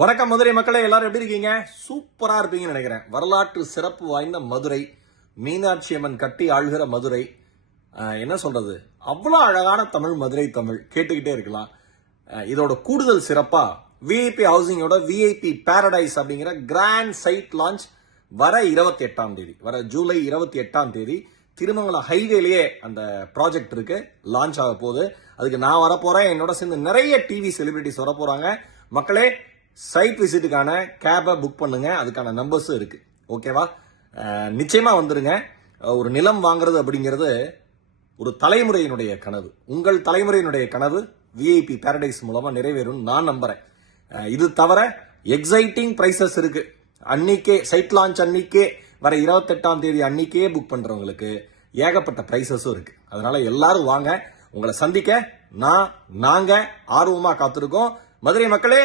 வணக்கம் மதுரை மக்களே, எல்லாரும் எப்படி இருக்கீங்க? சூப்பரா இருப்பீங்கன்னு நினைக்கிறேன். வரலாற்று சிறப்பு வாய்ந்த மதுரை, மீனாட்சி அம்மன் கட்டி ஆள்கிற மதுரை. என்ன சொல்றது, அவ்வளவு அழகான தமிழ், மதுரை தமிழ் கேட்டுக்கிட்டே இருக்கலாம். இதோட கூடுதல் சிறப்பா விஐபி ஹவுசிங்கோட விஐபி பாரடைஸ் அப்படிங்கிற கிராண்ட் சைட் லான்ச் வர 28ஆம் தேதி, வர ஜூலை 28ஆம் தேதி திருமங்கலம் ஹைவேலயே அந்த ப்ராஜெக்ட் இருக்கு, லான்ச் ஆக போகுது. அதுக்கு நான் வரப்போறேன், என்னோட சேர்ந்து நிறைய டிவி செலிபிரிட்டிஸ் வர போறாங்க. மக்களே, சைட் விசிட்டுக்கான கேபை புக் பண்ணுங்க, அதுக்கான நம்பர்ஸும் இருக்கு. ஓகேவா? நிச்சயமா வந்துருங்க. ஒரு நிலம் வாங்குறது அப்படிங்கிறது ஒரு தலைமுறையினுடைய கனவு. உங்கள் தலைமுறையினுடைய கனவு விஐபி பாரடைஸ் மூலமா நிறைவேறும் நான் நம்புறேன். இது தவிர எக்ஸைட்டிங் பிரைசஸ் இருக்கு. அன்னைக்கே சைட் லான்ச் அன்னைக்கே, வர 28ஆம் தேதி அன்னைக்கே புக் பண்றவங்களுக்கு ஏகப்பட்ட பிரைசஸும் இருக்கு. அதனால எல்லாரும் வாங்க, உங்களை சந்திக்க நாங்க ஆர்வமா காத்திருக்கோம். மதுரை மக்களே,